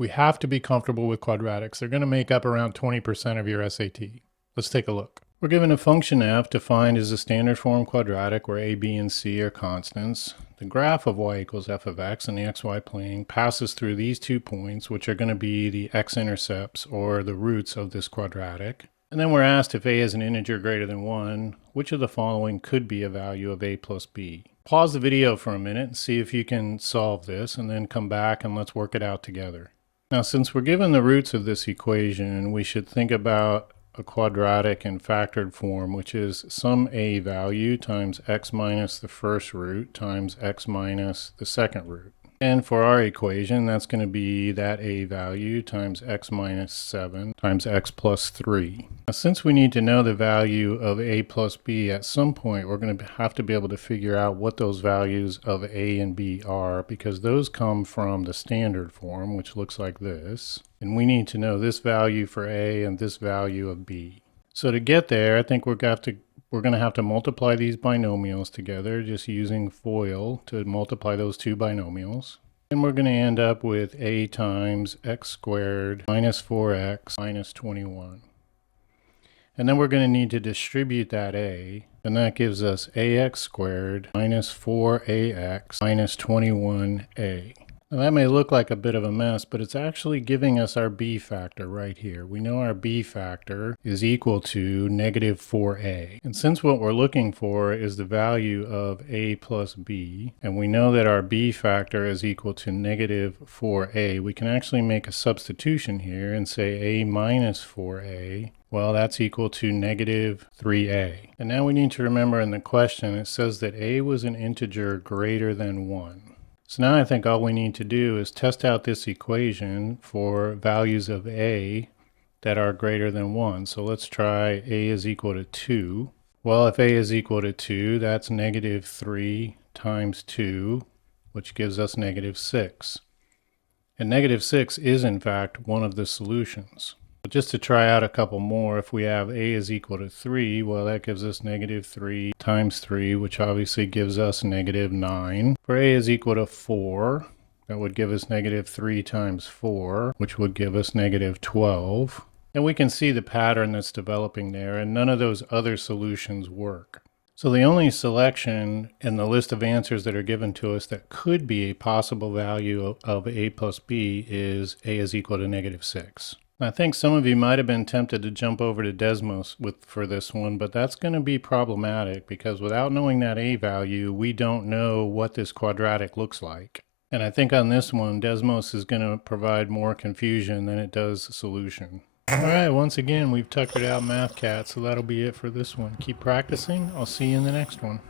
We have to be comfortable with quadratics. They're going to make up around 20% of your SAT. Let's take a look. We're given a function f defined as a standard form quadratic where a, b, and c are constants. The graph of y equals f of x in the xy plane passes through these 2 points, which are going to be the x-intercepts or the roots of this quadratic. And then we're asked if a is an integer greater than 1, which of the following could be a value of a plus b. Pause the video for a minute and see if you can solve this, and then come back and let's work it out together. Now, since we're given the roots of this equation, we should think about a quadratic in factored form, which is some a value times x minus the first root times x minus the second root. And for our equation, that's going to be that a value times x minus 7 times x plus 3. Now, since we need to know the value of a plus b, at some point we're going to have to be able to figure out what those values of a and b are, because those come from the standard form, which looks like this. And we need to know this value for a and this value of b. So to get there, I think we're going to have to multiply these binomials together, just using FOIL to multiply those two binomials. And we're going to end up with a times x squared minus 4x minus 21. And then we're going to need to distribute that a, and that gives us ax squared minus 4ax minus 21a. Now that may look like a bit of a mess, but it's actually giving us our b factor right here. We know our b factor is equal to negative 4a. And since what we're looking for is the value of a plus b, and we know that our b factor is equal to negative 4a, we can actually make a substitution here and say a minus 4a. Well, that's equal to negative 3a. And now we need to remember in the question, it says that a was an integer greater than 1. So now I think all we need to do is test out this equation for values of a that are greater than 1. So let's try a is equal to 2. Well, if a is equal to 2, that's negative 3 times 2, which gives us negative 6. And negative 6 is in fact one of the solutions. But just to try out a couple more, if we have a is equal to 3, well, that gives us negative 3 times 3, which obviously gives us negative 9. For a is equal to 4, that would give us negative 3 times 4, which would give us negative 12. And we can see the pattern that's developing there, and none of those other solutions work. So the only selection in the list of answers that are given to us that could be a possible value of a plus b is a is equal to negative 6. I think some of you might have been tempted to jump over to Desmos for this one, but that's going to be problematic because without knowing that a value, we don't know what this quadratic looks like. And I think on this one, Desmos is going to provide more confusion than it does solution. All right, once again, we've tuckered out MathCat, so that'll be it for this one. Keep practicing. I'll see you in the next one.